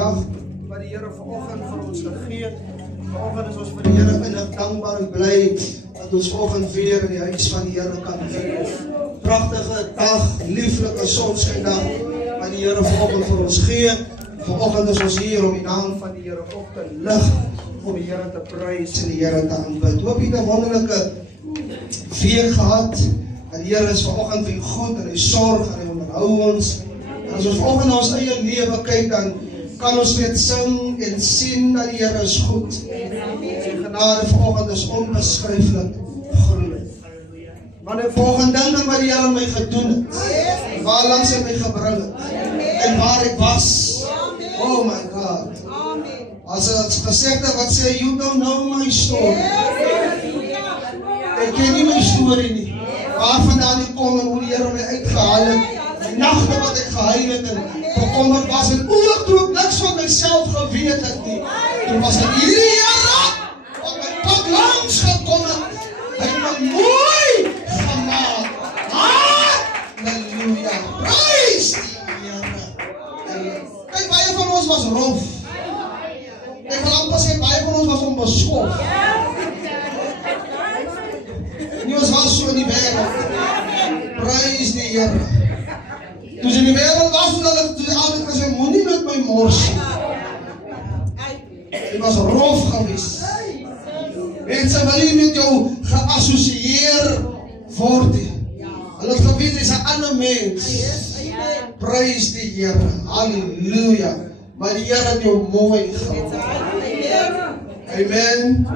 dag wat die Here vanoggend vir ons gegee het. Vanoggend is ons vir die Here innig dankbaar en bly dat ons vanoggend weer in die huis van die Here kan wees. Pragtige dag, lieflike sonskyndag wat die Here vanoggend vir ons gee. Vanoggend is ons hier om die naam van die Here op te lig, om die Here te prys en die Here te aanbid. Hoop jy 'n wonderlike week gehad. En die Here is vanoggend vir goed en hy sorg en hy onderhou ons. En as ons vanoggend na ons eie lewe kyk, dan kan ons net sing en sien dat die Here is goed. Sy genade vanoggend is onbeskryflik groot. Want ek vanoggend dink aan wat die Here aan my gedoen het. Waar langs hy my gebring het. En waar ek was. Oh my God. As ek gesegde wat sê, you don't know my story. Ek ken nie my storie nie. Waar vandaan ek kom en hoe die Here my uitgehaal het. Die nagte wat ek gehuil het en bekommerd was en ook toe ek niks van myself geweet het nie. Toen was dit hierdie Here wat my pad langs gekom het. Hy het my mooi gemaak. Halleluja. Prys die Here. Kijk, baie van ons was rof. Ek wil amper sê, baie van ons was onbeskof. Nie ons was so in die wêreld. Prys die Here. Toen ze in die wêreld was, toen ze altijd gezegd, moet nie met my mors. Jy was rof geweest. Mense wil nie met jou geassocieer word. Hulle het geweet, hy is 'n ander mens. Prys die Here. Halleluja. Maar die Here het jou mooi gemaak. Amen.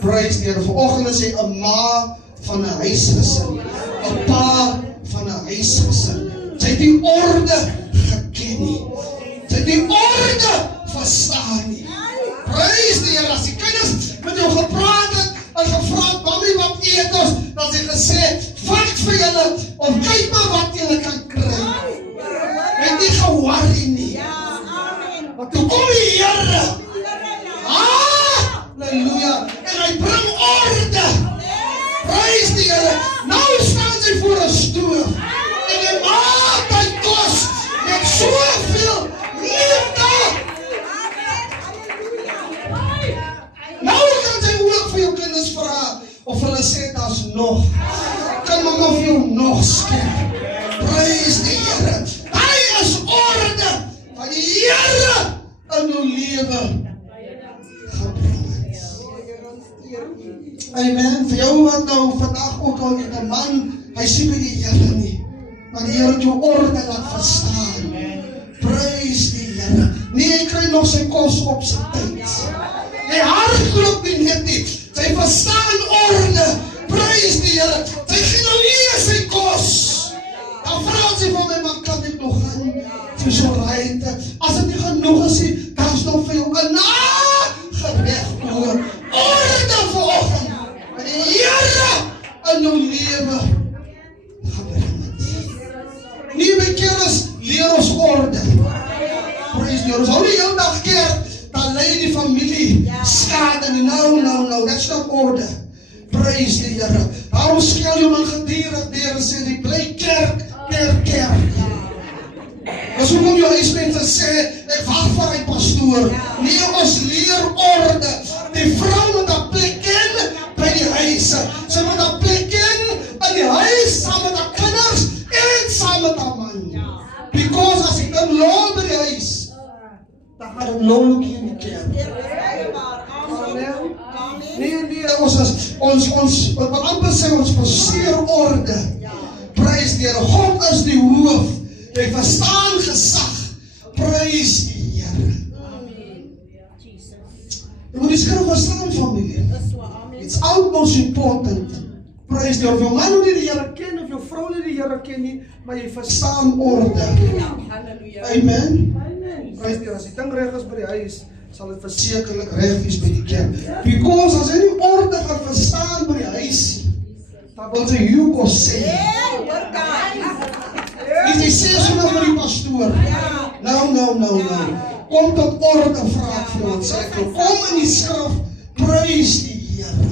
Prys die Here. Vanoggend is hy 'n ma van 'n huisgesin. 'n pa van 'n huisgesin. Sy het die orde geken nie. Sy het die orde verstaan nie. Prys die Here. As die kinders met jou gepraat het en gevra, "Mami, wat eet ons?" Dan sy gesê, "Vat vir julle of kyk maar wat julle kan kry." Het nie geworry nie. Maar toe kom die Here. Halleluja. En hy bring orde. Prys die Here. Nou staan sy voor 'n stoof. En hy maak hy kos met soveel liefde. Nou kan sy ook vir jou kinders vra, of hulle sê, "Daar's nog. Kan mama vir jou nog skep?" Prys die Here. Hy is orde van die Here in jou lewe gebring het. Amen. Vir jou wat nou vandag ook al met 'n man, hy sê by die Here nie. Maar die Here het jou orde laat verstaan. Prys die Here. Nee, hy kry nog sy kos op sy tyd. Hy hardloop nie net nie. Sy verstaan orde. Prys die Here. Sy gee nou nie sy kos. Dan vra sy van my, "Maar kan ek nog gaan?" Sy so right. As dit nie genoeg is nie, dan is nog vir jou 'n nagerecht hoor. Orde vanoggend. En die Here in jou lewe gebring het. Nie by kennis leer ons orde. Prys die Here. Ons hou nie jou dag keer, dan lei die familie skade nie. No, that's not order. Prys die Here. Daarom skel jou man gedurig deur en sê, "Die bly kerk. As hoekom jou huismense sê, "Ek wag vir hy pastoor." Nee, ons leer orde. Die vrou moet 'n plek ken by die huis. Sy moet 'n plek ken in die huis, saam met haar kinders en saam met haar man. Because as ek dan loop by die huis, dan gaan het lol ook hier in die kerk. Amen. Nee, ons wat amper sê, ons verseer orde. Prys die Here. God is die hoof. Jy verstaan gesag. Prys die Here. Jy moet die skrif verstaan, familie. It's utmost important. Prys die Here. Of jou man moet die Here ken, of jou vrou nie die Here ken nie, maar jy verstaan orde. Amen. Prys die Here. As die ding reg is by die huis, sal dit versekerlik reg wees by die kerk. Because as hy nie orde gaan verstaan by die huis, dan wil sy jou kos sê. Jy sê sommer vir die pastoor. Nou. Kom tot orde, vra ek vir ons. Kom in die skrif, prys die Here.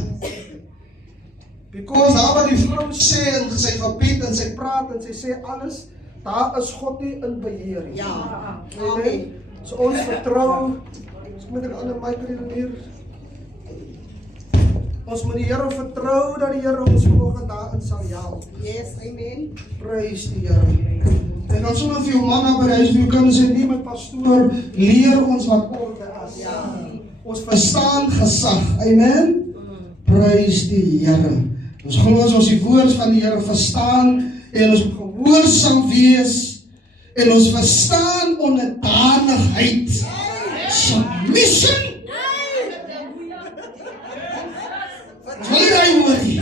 Because daar wat die vrou sê, en sy gebed, en sy praat, en sy sê alles, daar is God nie in beheer. Ja, amen. So ons vertrou, moet ek ander mic hier. Ons moet die Here vertrou dat die Here ons vanoggend daarin sal help. Yes, amen. Praise die Here. En dan sommer vir jou man na by huis, vir jou kinders en nie met pastoor, leer ons wat orde is. Ja. Ons verstaan gesag. Amen. Praise die Here. Ons glo as ons die woord van die Here verstaan en ons gehoorsaam wees en ons verstaan onderdanigheid. Submission. Wil jy daai hoor nie?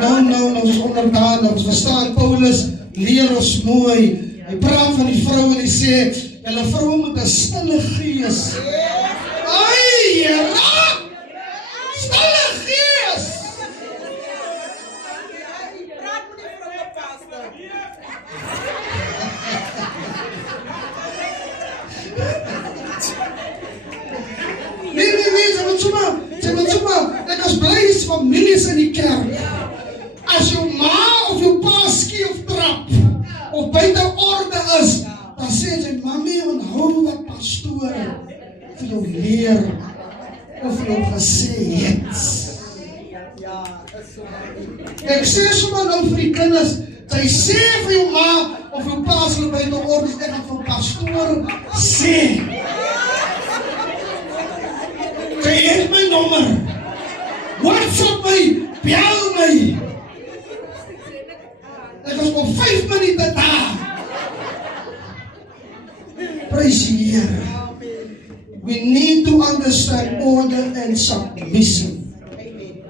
Nou, ons is onderdanig, ons verstaan Paulus leer ons mooi. Hy praat van die vrou en hy sê, julle vroue moet 'n stille gees. Ai, Here! Stille gees! Praat met die vroue pastor. Nee, sy moet sommer, ek is bly is families in die kerk. As jou ma of jou pa skie of trap, of buite orde is, dan sê sy, mami, onthou wat pastoor vir jou leer, of vir jou gesê het. Ja, is so. Ek sê sommer nou vir die kinders, sy sê vir jou ma, of jou pa as hulle buite orde is, ek gaan vir pastoor sê. Sy het my nommer. WhatsApp my, bel my. Ek was op 5 minute daar. Praise die Here. We need to understand order and submission.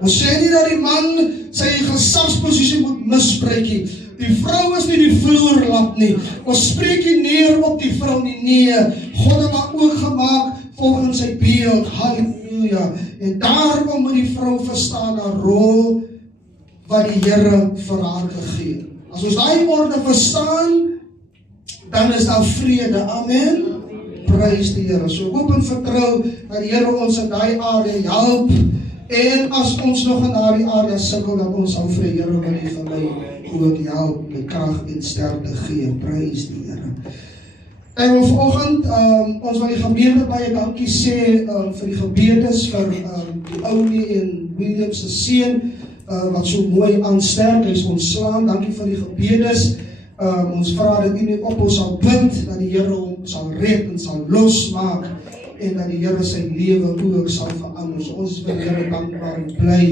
Ons sê nie dat die man sy gesagsposisie moet misbruik nie. Die vrou is nie die vloerlap nie. Ons spreek nie neer op die vrou nie. Nee, God het haar ook gemaak volgens sy beeld. Halleluja. En daarom moet die vrou verstaan haar rol wat die Here vir haar gegee. As ons daai orde verstaan, dan is daar vrede. Amen. Prys die Here. So hoop en vertrou dat die Here ons in daai area help. En as ons nog in daai area sukkel, dat ons sal vir die Here wil hê vir my ook help, my krag en sterkte gee. Prys die Here. En vanoggend, ons wil die gemeente baie dankie sê vir die gebedes vir die Ounie en William se seun, wat so mooi aansterk is ontslaan. Dankie vir die gebedes. Ons vra dat U op ons sal bind, dat die Here hom sal red en sal losmaak, en dat die Here sy lewe ook sal verander. So ons is vir die Here dankbaar en bly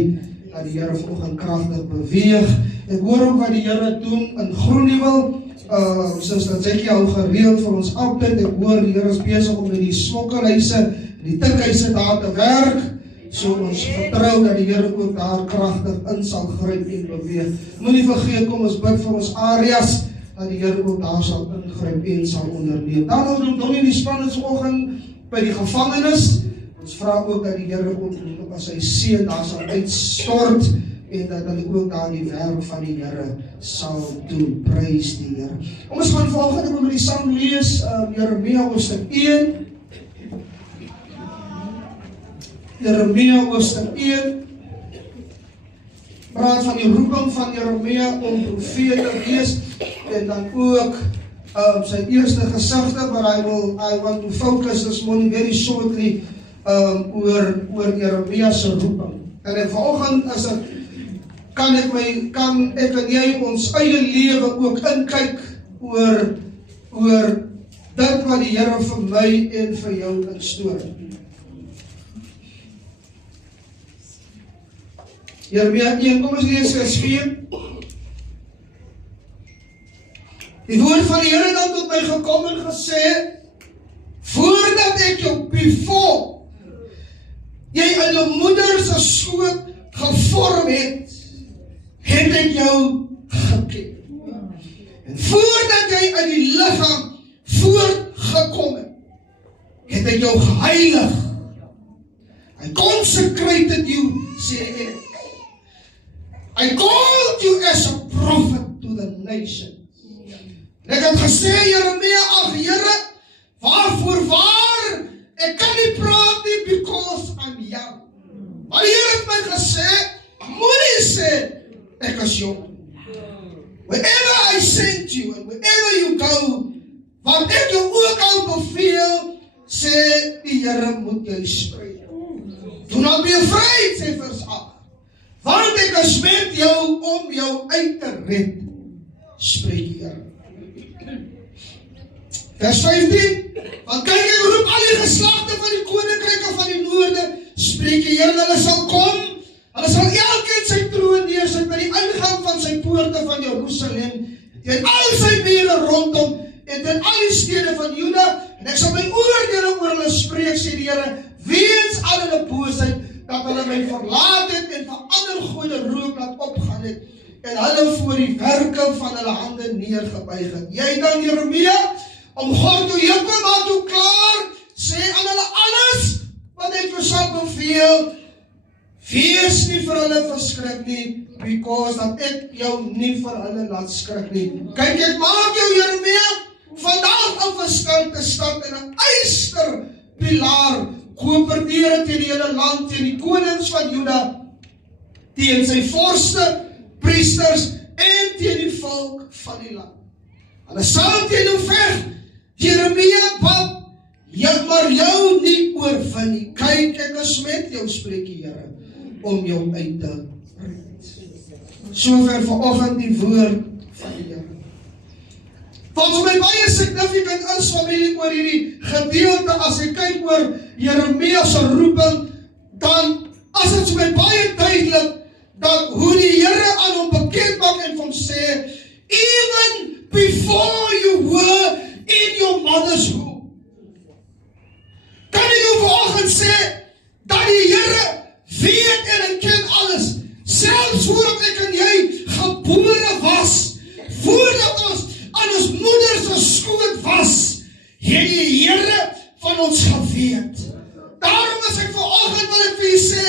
dat die Here vanoggend kragtig beweeg. Ek hoor ook wat die Here doen in Groenewil. Suster Jackie al gereeld vir ons update. Ek hoor die Here is besig om met die smokkelhuise, die tikhuise daar te werk. So ons vertrou dat die Here ook daar kragtig in sal gryp en beweeg. Moenie vergeet, kom ons bid vir ons areas, dat die Here ook daar sal ingryp en sal onderneem. Dan doen Donnie die span vanoggend by die gevangenis. Ons vra ook dat die Here ook as sy seën daar sal uitstort, en dat hulle ook daar die werk van die Here sal doen. Prys die Here. Ons gaan volgende met die sang lees, Jeremia hoofstuk 1. Jeremia hoofstuk 1 praat van die roeping van Jeremia om profeet te wees, en dan ook sy eerste gesigte, maar I want to focus this morning very shortly oor Jeremia se roeping. En vanoggend is dit kan ek en jy ons eie lewe ook inkyk oor dit wat die Here vir my en vir jou instoor. Jeremia 1, kom ons lees vers 4. Die woord van die Here het tot my gekom en gesê, voordat ek jou bevorm, jy in jou moeder se skoot gevorm het, het ek jou geken. En voordat jy uit die liggaam voortgekom het, het ek jou geheilig. I consecrated you, sê ek. I called you as a prophet to the nations. Ek het gesê, Jeremia, ag Here, waarvoor waar? Ek kan nie praat nie because I'm young. Maar die Here het my gesê, moenie sê, ek is jong. Wherever I send you and wherever you go, wat ek jou ook al beveel, sê die Here moet jy spreek. Do not be afraid, sê vers 8. Want ek is met jou om jou uit te red, spreek die Here. Vers 15, want kyk, ek roep al die geslagte van die koninkryke van die noorde, spreek die Here, hulle sal kom, hulle sal elkeen sy troon neersit by die ingang van sy poorte van Jerusalem, en al sy mure rondom, en in al die stede van Juda, en ek sal my oordeling oor hulle spreek, sê die Here, weens al hulle boosheid, dat hulle my verlaat het, en vir ander goeie rook laat opgaan het, en hulle voor die werke van hulle hande neergebuig het. Jy dan, Jeremia, om God toe heupe, maak toe klaar, sê aan hulle alles, wat ek vir sal beveel, wees nie vir hulle verskrik nie, because dat ek jou nie vir hulle laat skrik nie. Kyk, ek maak jou, Jeremia, vandag 'n verstilte stad en 'n ysterpilaar, koperdeure teen die hele land, teen die konings van Juda, teen sy vorste, priesters, en teen die volk van die land. Hulle sal teen jou veg, Jeremia, maar jou nie oorwin nie. Kyk, ek is met jou, spreek die Here, om jou uit te red. Sover vanoggend die woord van die Here. Wat vir my baie significant is, familie, oor hierdie gedeelte, as ek kyk oor Jeremia se roeping, dan as dit vir my baie duidelik, dat hoe die Here aan hom bekend maak en van sê, even before you were in your mother's womb. Kan ek jou vanoggend sê, dat die Here weet en hy ken alles, selfs voordat ek en jy gebore was, voordat ons aan ons moeder se skoot was, het die Here van ons geweet. Daarom is ek vanoggend wil ek vir u sê,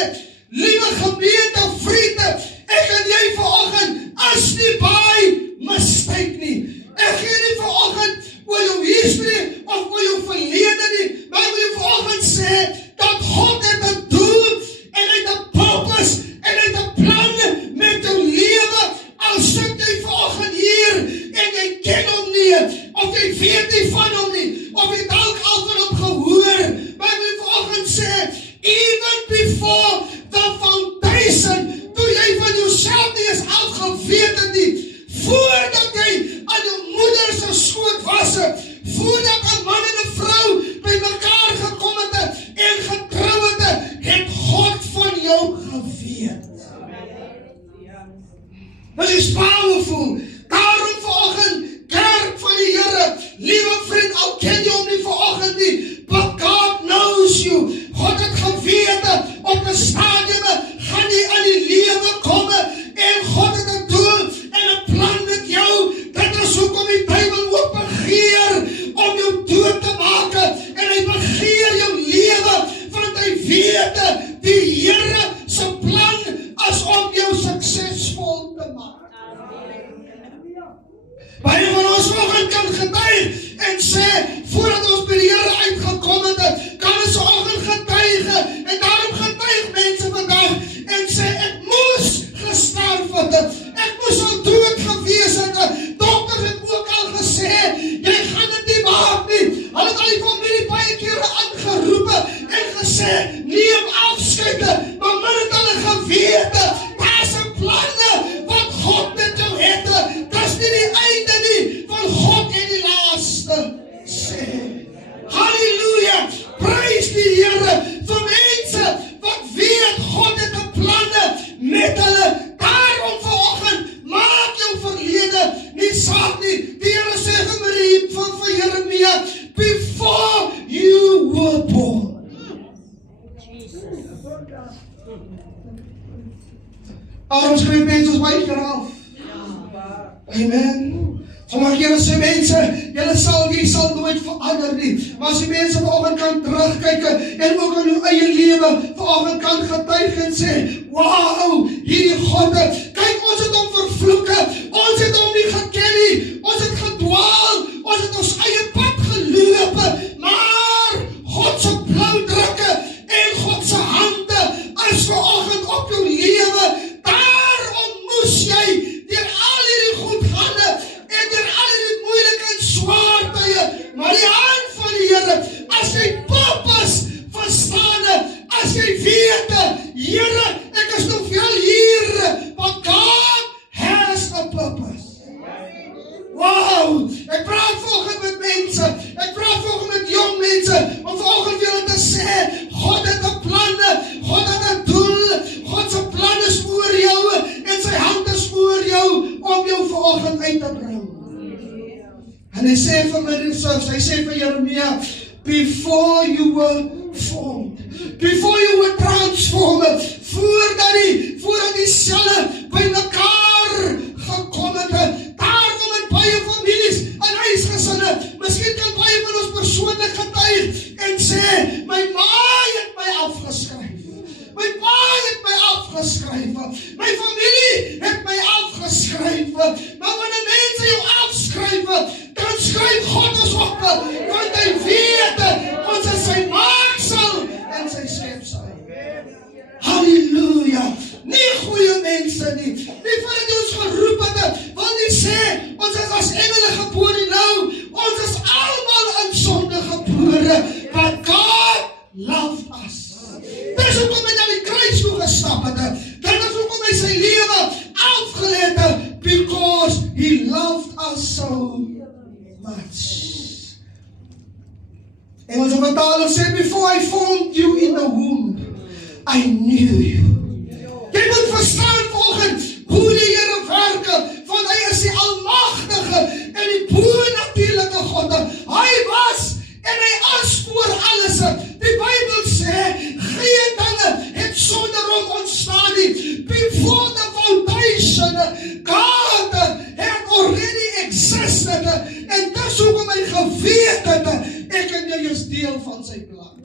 liewe gemeente, vriende, ek en jy vanoggend is nie by mistake nie. Ek gee nie vanoggend oor jou history of oor jou verlede nie, maar ek wil jy vanoggend sê, dat God het 'n doel en hy het 'n purpose en hy het 'n plan met jou lewe. Al sit jy vanoggend hier en jy ken hom nie, of jy weet nie van hom nie, of jy dalk al van hom gehoor, maar ek wil jy vanoggend sê, even before the foundation, toe jy van jouself nie eens al geweet het nie, voordat jy aan jou moeder se skoot was, voordat 'n man en 'n vrou by mekaar gekom het en getrou het God van jou geweet. Dit is powerful. Daarom vanoggend, kerk van die Here, liewe vriend, al ken jy hom nie vanoggend nie, but God knows you. God het geweet, op 'n stadium gaan jy aan die lewe kom, en God het 'n doel en 'n plan met jou. Dit is hoekom die Bybel ook begeer om jou dood te maak, en hy begeer jou lewe, want hy weet, die Here se plan is om jou suksesvol te maak. Baie van ons vanoggend kan getuig en sê, voordat ons by die Here uitgekom het, kan ons vanoggend getuig, en daarom getuig mense vandag, en sê, ek moes gesterf het, ek moes al dood gewees het, dokters het ook al gesê, jy gaan dit nie maak nie, hulle het al die familie baie kere aangeroep, en gesê, neem afskeid, maar min het hulle geweet, daar is 'n plan, wat God met jou het, dit is nie die einde nie, van God en die laaste sê. Halleluja, prys die Here, vir mense, wat weet, God het 'n planne met hulle, daarom vanoggend, maak jou verlede nie saak nie, die Here sê vir Jeremia, before you were born. Daarom skryf mense ons baie keer af. Amen. Sommige kere sê mense, jy sal nooit verander nie. Maar as die mense vanoggend kan terugkyk en ook in jou eie lewe vanoggend kan getuig en sê, wow, hierdie God, kyk, ons het hom vervloek, ons het hom nie geken nie, ons het gedwaal, ons het ons eie pad geloop, maar God se blauwdrukke en God se hande is vanoggend op jou lewe. Daarom moes jy deur al hierdie goed gaan, as jy weet, Here, ek is nog wel hier, but God has a purpose. Wow, ek praat vanoggend met mense, ek praat vanoggend met jong mense, om vanoggend vir hulle te sê, God het 'n plan, God het 'n doel, God se plan is oor jou, en sy hand is oor jou, om jou vanoggend uit te bring. En hy sê vir my, hy sê vir Jeremia, before you were formed, before you were transformed, voordat die selle by mekaar gekom het, daarom het baie families en huisgesinne, miskien kan baie van ons persoonlik getuig en sê, my ma het my afgeskryf, my pa het my afgeskryf, my familie het my afgeskryf, maar wanneer mense jou afskryf, dan skryf God ons op, want hy weet, ons is sy maaksel en sy skepsel. Halleluja, nie goeie mense nie vir die ons geroep het, wil nie sê, ons is as engele gebore nou, ons is almal in sonde gebore, but God loved us. Dis hoekom hy na die kruis toe gestap het, dit is hoekom hy sy lewe afgeleid het, because he loved us so much. Engelse vertaling sê, before I formed you in the womb, I knew you. Jy moet verstaan vanoggend hoe die Here werk, want hy is die almagtige en die bo-natuurlike God. Hy was en hy is voor alles. Die Bybel sê, geen dinge het sonder hom ontstaan nie. Before the foundation, God had already existed, en dis hoekom hy geweet het, ek en jy is deel van sy plan.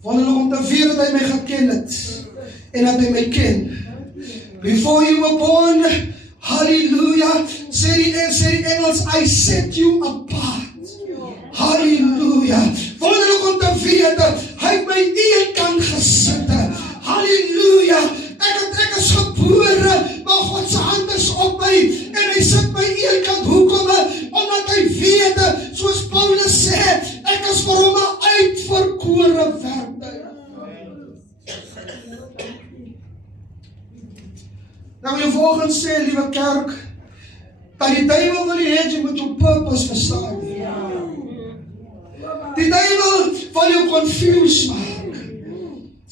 Wonderlik om te weet dat hy my geken het, en dat hy my ken. Before you were born, hallelujah, sê die Engels, I set you apart. Hallelujah. Wonderlik om te weet, hy het my een kant gesit. Hallelujah. Ek is gebore, maar God se hand is op my, en hy sit my een kant hoekom, omdat hy weet, soos Paulus sê, ek is vir hom 'n uitverkore werktuig. Nou wil jy volgens sê, liewe kerk, dat die duiwel wil nie hê jy moet jou purpose verstaan. Die duiwel wil jou confuse maak.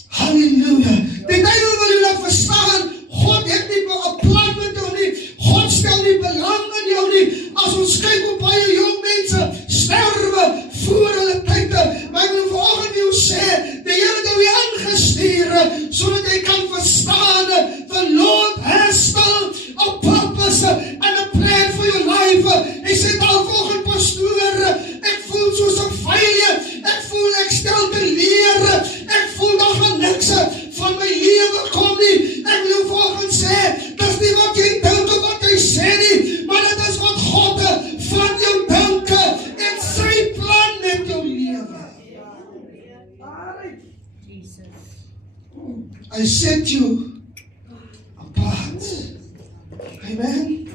Halleluja. Die duiwel wil jou laat verstaan, God het nie 'n plan met jou nie, God stel nie belang in jou nie. As ons kyk hoe baie jong mense sterwe voor hulle tyd, maar ek wil vanoggend vir jou sê, die Here het jou aangestuur, sodat jy kan verstaan, the Lord has still a purpose and a plan for your life. Hy sê daar volgende pastoor, ek voel soos 'n veilie, ek voel ek stel te leer, ek voel daar gaan niks van my lewe kom nie. Ek wil volgende sê, dis nie wat jy dink of wat jy sê nie, maar dit is wat God van jou dink en sy plan met jou lewe. I set you apart. Amen.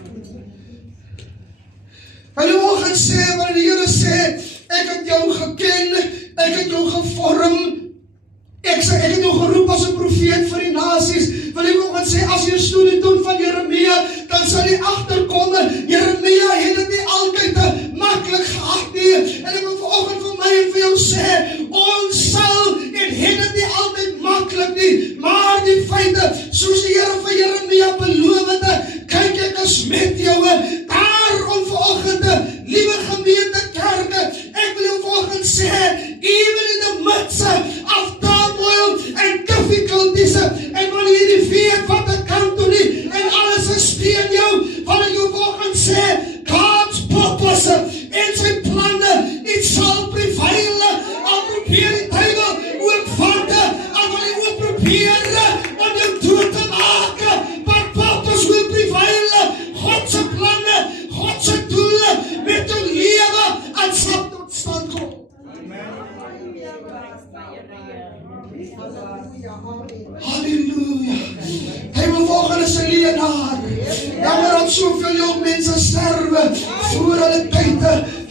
En die oggend sê, wanneer die Here sê, ek het jou geken, ek het jou gevorm, ek het jou geroep as 'n profeet vir die nasies, wil ek oggend sê, as jy 'n studie doen van Jeremia, dan sal jy agterkom, Jeremia het dit nie altyd maklik gehad nie, en ek wil vanoggend vir my en vir jou sê, ons sal en het dit nie altyd maklik nie, maar die feite, soos die Here vir Jeremia beloof het, kyk ek is met jou, daarom vanoggend, liewe gemeente kerke, ek wil jou vanoggend sê, even in the midst of turmoil and difficulties, en wanneer jy nie weet wat ek kan doen nie, en alles is teen jou, wanneer jy vanoggend sê, God's purpose en sy planne, it shall prevail, al probeer die duiwel ook vat, al wil hy ook probeer om jou dood te maak, but purpose will prevail, God se planne, God se doel met jou lewe, en sal tot stand kom. Halleluja. Hy wil volgens sy leenaar. Jammer dat soveel jong mense sterwe voor hulle tyd.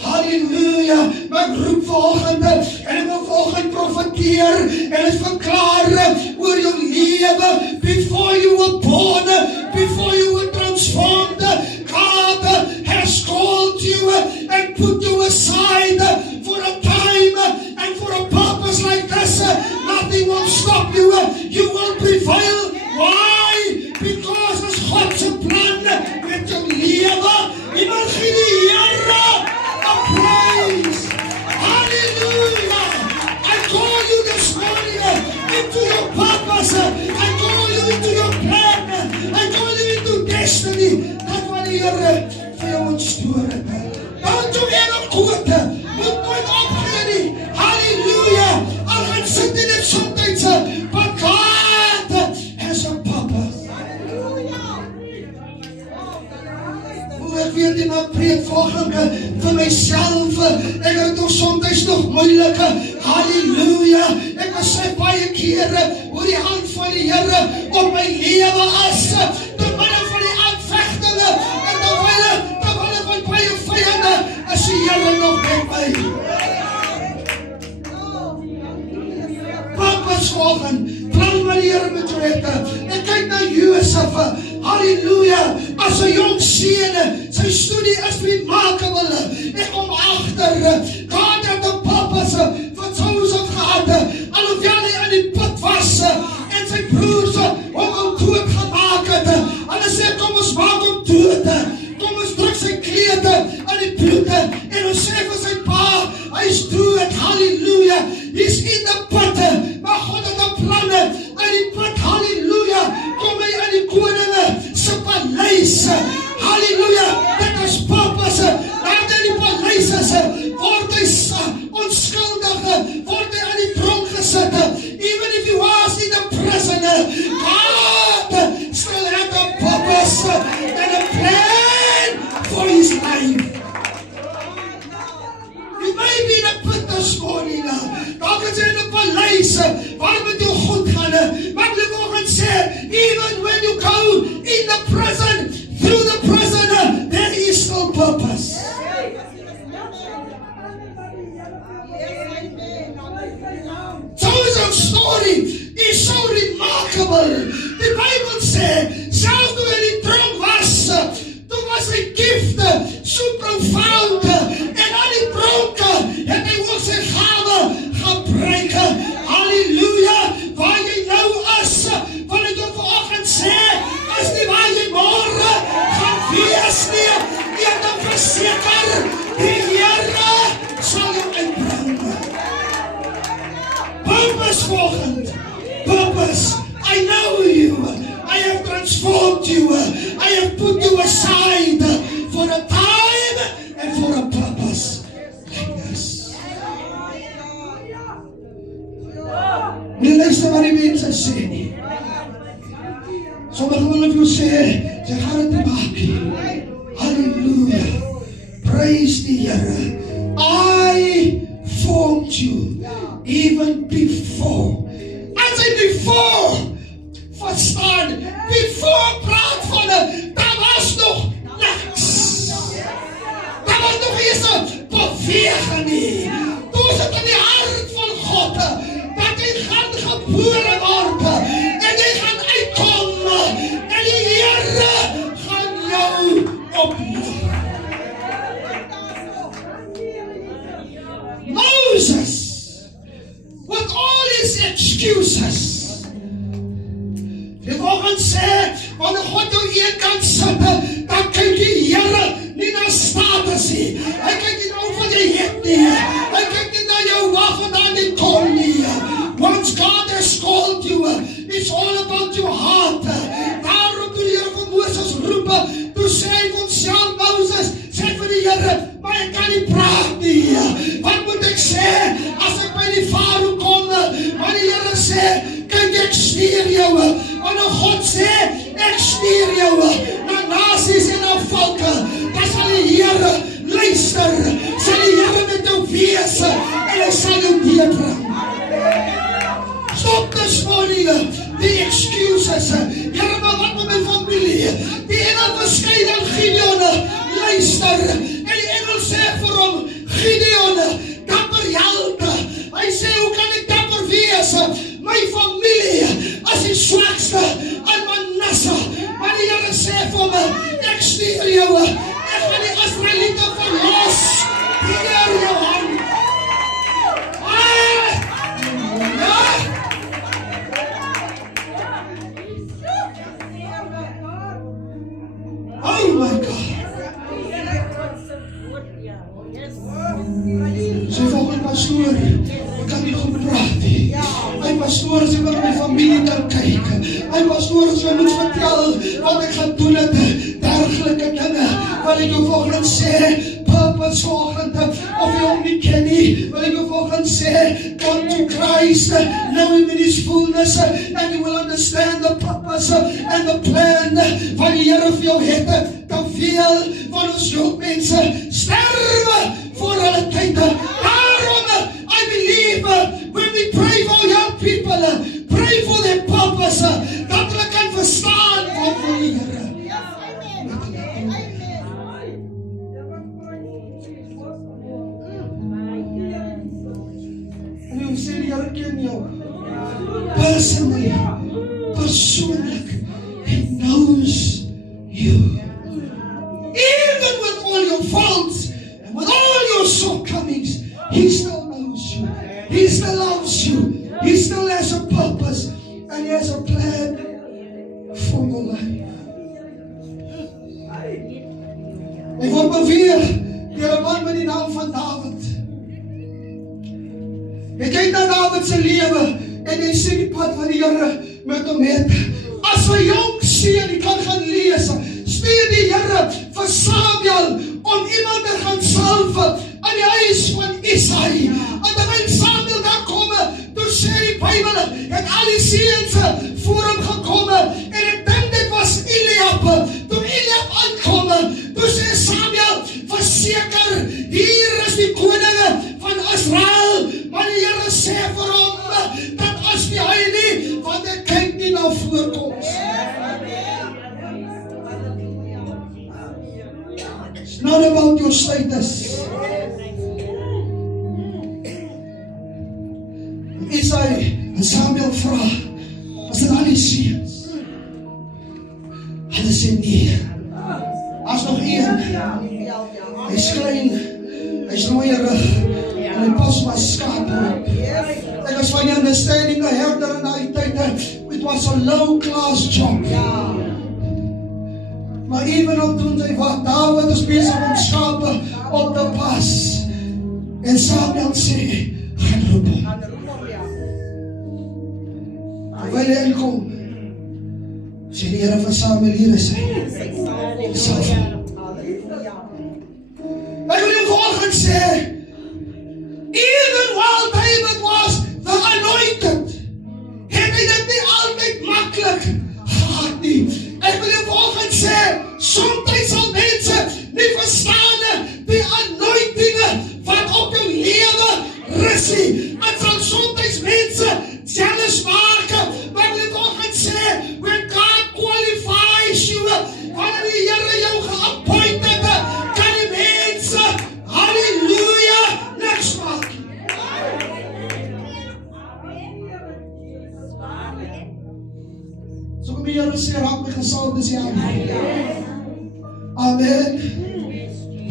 Halleluja. Maar ek roep volgende en ek wil volgende profeteer en het verklaar oor jou lewe. Before you were born, before you were transformed, God has called you and put you aside for a time and for a purpose like this. Nothing will stop you. You will prevail. Why? Because as God se plan met jou lewe, iemand gee die Here 'n praise. Hallelujah. I call you this morning into your purpose. I call you into your plan. I call you into destiny. Dat wat die Here vir jou ontstoor het. Don't you ever quit. Moet nooit opgee nie. Hallelujah. Al gaan sit in dit somtyds, but God has a purpose. Ek weet nie wat preek volgende vir myself. Ek het nog soms nog moeilik. Halleluja. Ek besef baie kere hoe die hand van die Here op my lewe is. Te midde van die aanvegtinge en terwyl van baie vyande is die Here nog met my. Purpose volgende. Plan wat die Here met jou het. Ek kyk na Josef. Halleluja, as 'n jong seun, sy studie is remarkable. Ek kom agter, God het 'n purpose vir Joseph gehad, alhoewel hy aan die put was, en sy broers hom dood gemaak het. Hulle sê, kom ons maak hom dood, kom ons druk sy klede aan die bloed, en ons sê vir sy pa, hy is dood, halleluja, he's in the put, maar God het 'n planne aan die put, halleluja, kom hy aan die koninge se paleis, halleluja, dit is purpose, en in die paleis word hy onskuldig, word hy aan die tronk gesit, even if he was in the prison, God still had a purpose and a plan for his life. You may be in a put this morning, dalk is jy in 'n paleis, waar met jou goed gaan, maar ek wil vanoggend sê, even when you go in the prison, through the prison, there is still purpose. Joseph's story is so remarkable. Die Bible sê, selfs toe hy in die tronk was, toe was sy gift so profound, en aan die tronk het hy ook sy gawe gebruik. Halleluja, waar jy nou is, wat ek jou vanoggend sê, is nie waar jy môre gaan wees nie. Ek kan verseker, die Here sal jou uitbring. Purpose volgend. Purpose. I know you. I have transformed you. I have put you aside for a time and for a purpose like this. Nie luister wat die mense sê nie. Sommige van jou sê, jy gaan het nie maak nie. Hallelujah. Praise die Here. I formed you even before. As I before, verstaan, before praat van, daar was nog niks. Daar was nog eens een beweging nie. Toe is het in die hart van God, dat jy gaan gebore word, en jy gaan uitkom, en die Here gaan jou opneem. Moses, with all his excuses, die volgende sê, wanneer God jou een kant sit, dan kyk die Here nie na status nie. Hy kyk nie na wat jy het nie. Hy kyk nie na jou waarvandaan jy kom nie. Once God has called you, it's all about your heart. Daarom toe die Here vir Moses roep, toe sê hy vir homself, Moses, sê vir die Here, maar ek kan nie praat nie. Wat moet ek sê, as ek by die Farao kom, maar die Here sê, kyk ek stuur jou, wanneer God sê, ek stuur jou, na nasies en na volke, dan sal die Here luister, sal die Here met jou wees, en hy sal jou deurdring. Stop this morning, die excuses, Here, maar wat met my familie, die engel verskyn aan Gideon, luister, en die engel sê vir hom, Gideon, dapper held, hy sê, hoe kan ek dapper pastoor as ek met my familie kan kyk. Hy pastoor as ek moet vertel wat ek gaan doen het, dergelike dinge, wat ek jou volgende sê, purpose volgende, of jy hom nie ken nie, wat ek jou volgende sê, come to Christ, know him in his fullness, and you will understand the purpose and the plan, wat die Here vir jou het, te veel van ons jong mense sterwe voor hulle tyd. Daarom, I believe, when we pray for young people, pray for their purpose, dat hulle kan verstaan wat van die Here. En jy sê die Here ken jou, personally, persoonlik, he knows you. Even with all your faults and with all your shortcomings, he still knows you. He still loves you. He still has a purpose and he has a plan for your life. Hy word beweer deur 'n man met die naam van Dawid. Jy kyk na Dawid se lewe en jy sien die pad van die Here met hom het. As 'n jong seun, jy kan gaan lees, stuur die Here vir Samuel om iemand te gaan salf aan die huis van Isaai. En terwyl Samuel daar kom, toe sê die Bybel, het al die seuns voor hom gekom en ek dink dit was Eliab. Toe Eliab aankom, toe sê Samuel, verseker, hier is die koninge van Israel. Maar die Here sê vir hom, dat as nie hy nie, want ek kyk nie na voorkoms. It's not about your status. Isaai en Samuel vra, as dit al die seuns? Hulle sê nee. As nog een. Hy's klein, hy's rooierig, en hy pas my skape op. Ek was van die understanding, 'n herder in die tyd, it was a low class job. Maar evenal toen sy wat, Dawid is besig om skape op te pas. En Samuel sê, gaan roep hom. Terwyl hy inkom, sê die Here vir Samuel, hier is hy. Salf hom. Ek wil jou volgende sê, even while David was the anointed, het hy dit nie altyd maklik gehad nie. Ek wil jou volgende sê, soms sal mense nie verstaan die anointing wat op jou lewe rus nie. En sal soms mense jealous maak. Maar ek wil jou volgende sê, when God qualifies you, wanneer die Here jou geappoint het, kan die mense, halleluja, niks maak. So kom die Here sê, raak my gesalfd is die Amen. Amen.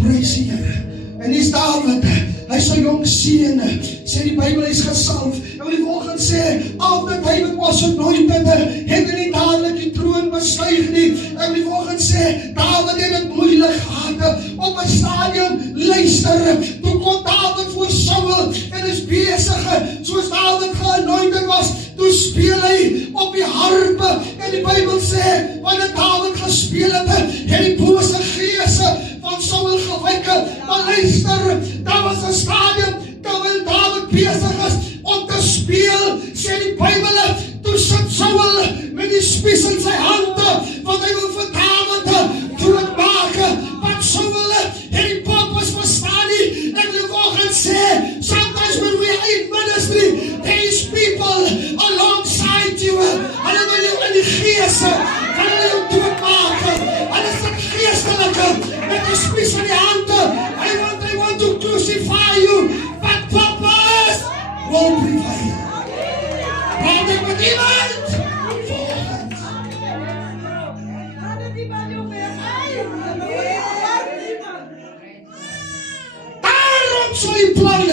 Praise die Here. En dis Dawid, hy's 'n jong seun, sê die Bybel, hy's gesalf. En wil die volgende sê, after David was anointed, het hy nie dadelik die troon bestyg nie. En wil die volgende sê, Dawid het dit moeilik gehad. Op 'n stadium, luister, toe kom Dawid voor Saul en is besig, soos Dawid geanointed was, toe speel hy op die harpe. En die Bybel sê, wanneer Dawid gespeel het die bose geese van Saul gewek. Maar luister, daar was 'n stadium, terwyl Dawid besig is om te speel, sê die Bybel, toe sit Saul met die spies in sy hande, want hy wil vir Dawid doodmaak. Maar Saul het die purpose verstaan nie. Ek wil volgens sê, sometimes when we are in ministry, there is people alongside you, hulle wil jou in die gees, hulle wil jou doodmaak, hulle sit geestelike, met die spies in die hande, I want to crucify you, but purpose will prevail. Praat ek met iemand? Volgend. Daarom sal die plan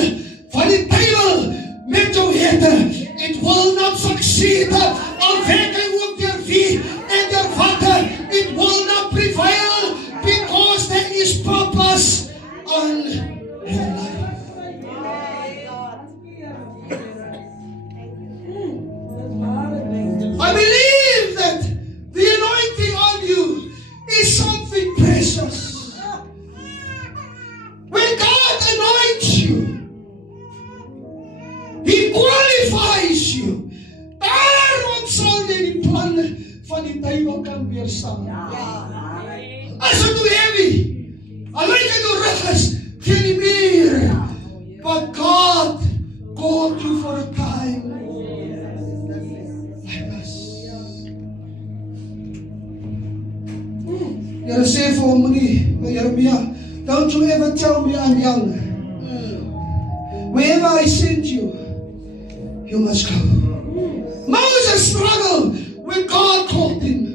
van die duiwel met jou hete, it will not succeed, al werk hy ook deur wie en deur wat, it will not prevail, because there is purpose on your life. van die duiwel kan weerstaan. Ja. As dit too heavy, alleen jy jou rug is, geen nie meer. But God called you for a time like this. Here sê vir hom nie, Jeremia, don't you ever tell me I'm young. Wherever I send you, you must go. Moses struggled when God called him.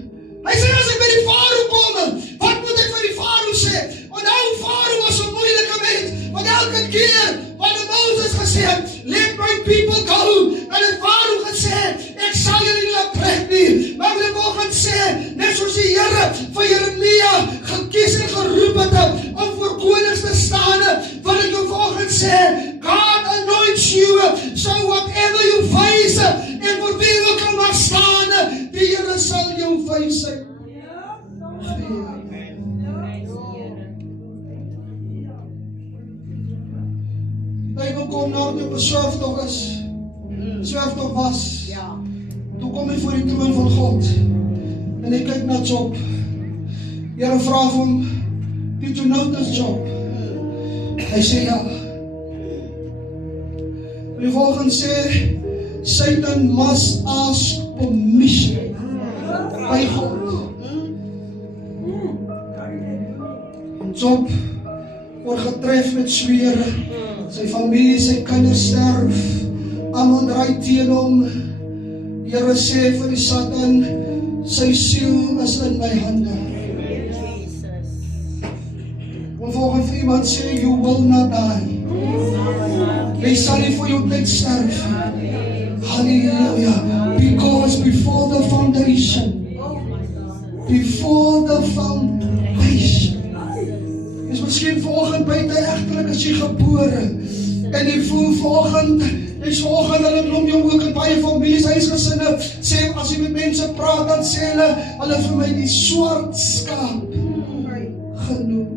Hy sê as ek by die Farao kom, wat moet ek vir die Farao sê? Want nou Farao was 'n moeilike mens, want elke keer wanneer Moses gesê het, let my people go, en die Farao gesê, ek sal julle nie laat trek nie. Maar hulle vanoggend sê, net soos die Here vir Jeremia gekies en geroep het om voor konings te staan, wil ek jou vanoggend sê, God anoints you, so whatever you face, en voor wie jy kan maar staan, die Here sal jou wysheid gee. Hy kom na toe op 'n swerftog is, swerftog was. Ja. Toe kom hy voor die troon van God, en hy kyk na Job. Here vra vir hom, did you notice Job? Hy sê ja. Die volgende sê, Satan must ask permission by God. Job word getref met swere, sy familie, sy kinders sterf, almal draai teen hom. Here sê vir die Satan, sy siel is in my hande. Volgens vir iemand sê, you will not die. Jy sal nie vir jou tyd sterf. Hallelujah. Because before the foundation, is miskien volgend buite egtelik as jy gebore, en jy voel volgend, jy's volgend, hulle noem jou ook in baie families, huisgesinne, sê, as jy met mense praat, dan sê hulle vir my die swart skaap genoem.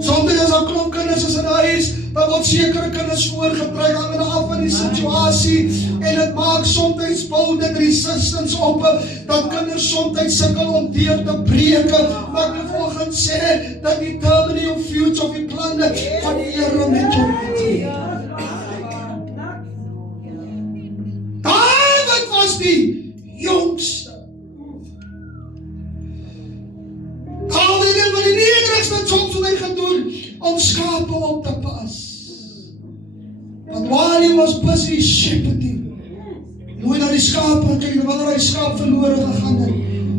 Soms as daar klomp kinders is in die huis, dan word sekere kinders voorgetrek, hangende af van die situasie, en het maak soms bou dit resistance op, dat kinders soms sukkel om deur te breek, maar ek wil volgens sê, dat die termine of future of die planne van die Here met jou het. David was die jongste. David het van die nederigste jobs wat hy gedoen, om skape op te pas. But while he was busy shepherding, nooit na die skape kyk, wanneer hy skaap verlore gegaan het,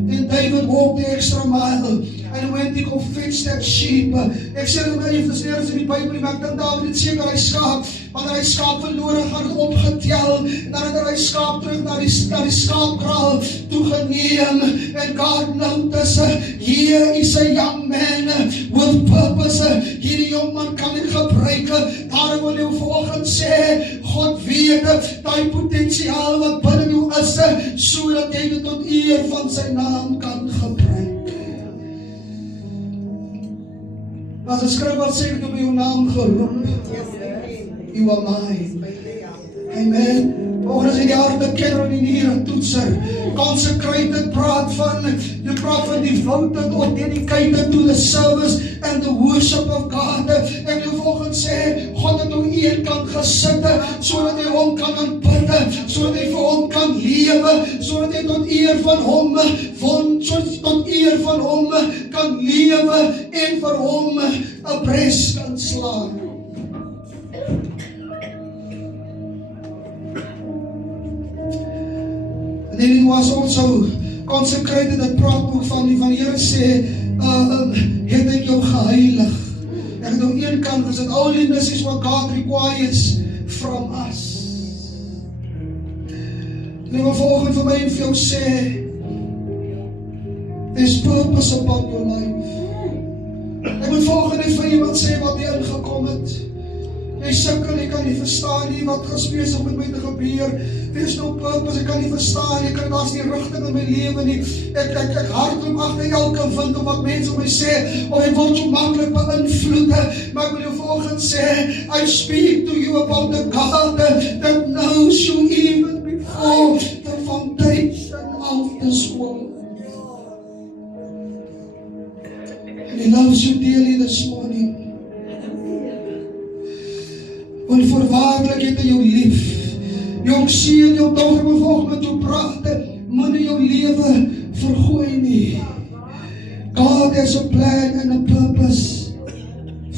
then David walked the extra mile, and when he go fetch that sheep, ek sê dit my, dis nergens in die Bybel, maar ek dink David het seker hy skaap, wanneer hy skaap verlore gaan opgetel, en dan het hy skaap terug na die skaapkraal toe geneem, and God notice, here is a young man with purpose, hierdie jong man kan ek gebruik, daarom wil jou vanoggend sê, God weet, die potensiaal wat binne jou is, so dat jy dit tot eer van sy naam kan gebruik. As 'n skrif wat sê, ek het op jou naam geroep, you are mine. Amen. Volgens in die harte kenner en die niere toetser, consecrated praat van devoted or dedicated to the service and the worship of God. En jy volgens sê, God het nou een kan gesit, sodat hy hom kan aanbid, sodat hy vir hom kan lewe, sodat hy tot eer van hom kan lewe en vir hom 'n pres kan slaan. And then it was also consecrated, dat praatboek van die Here sê, het ek jou geheilig. Ek het nou een kant gesê, holiness is what God requires from us. En ek wil volgende vir my en vir jou sê, there's purpose upon your life. Ek moet volgende vir iemand sê wat jy ingekom het. Jy sukkel, jy kan nie verstaan nie wat besig met my te gebeur. There's no purpose, ek kan nie verstaan, daar's nie rigting in my lewe nie. Ek hardloop agter elke wind op wat mense my sê, of ek word so maklik beïnvloed, maar ek wil jou volgende sê, I speak to you about the God that knows you even before the foundation this world. And He loves you dearly this morning. Want voorwaarlik het hy jou lief. Jou seun, jou dogter wil volg met jou pragte. Moenie jou lewe vergooi nie. God has a plan and a purpose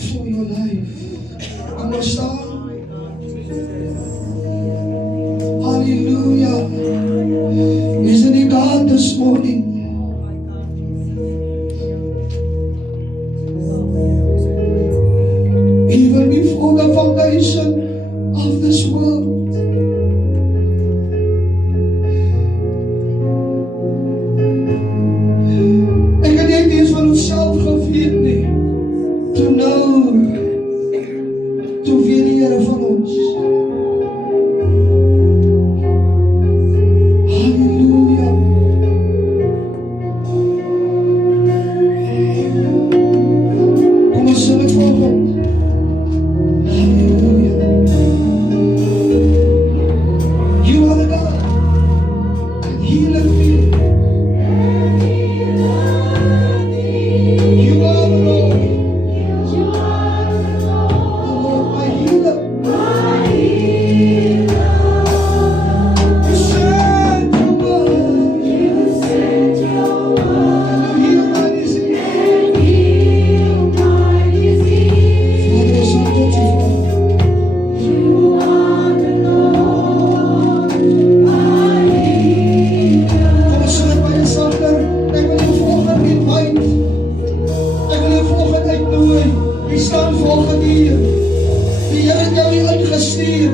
for your life. Kom ons staan. Hallelujah. Isn't He God this morning? Even before the foundation of this world, ek het nie eens van onsself geweet nie, toe nou, toe weet die Here van ons. Halleluja. Kom ons sing dit volgend.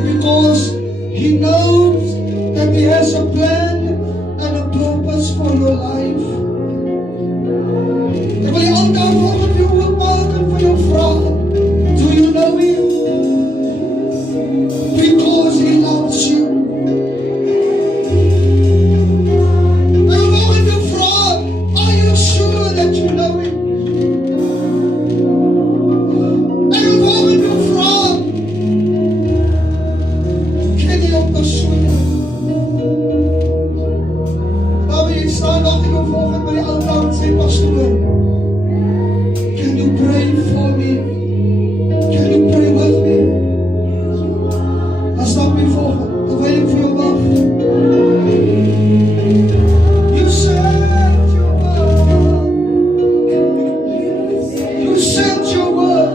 Because He knows that He has a plan and a purpose for your life. Ek wil jy aldaar volgend vir jou oopmaak en vir jou vraag, do you know Him? Because He loves you. Ek wil volgend jou vraag, are you sure that you know Him? Ek wil volgend jou vraag, can you pray for me? Can you pray with me? Laat staan my volgend, terwyl ek vir jou wag. You said your word. You said your word.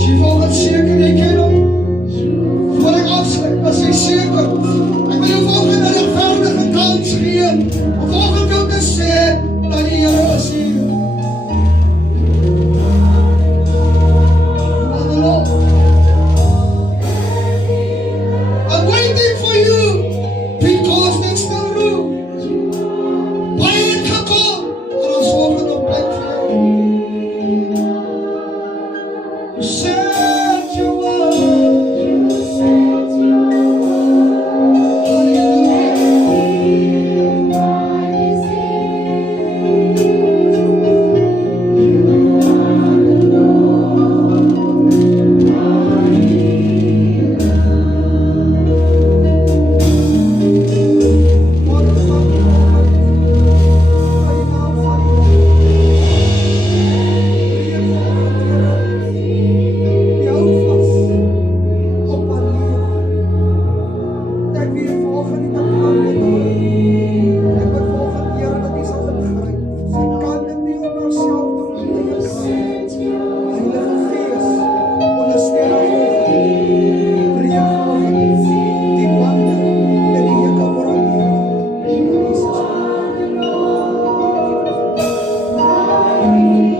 Sy volgend seker, jy ken hom. Voor ek afsluit, as hy seker, ek wil jou volgende regverdige kans gee, om volgende wil te sê, dat die Here is hier. I'm waiting for you, because there's no room. Baie het gekom, maar ons volgende plek vir jou. You said your word.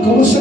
Kom ons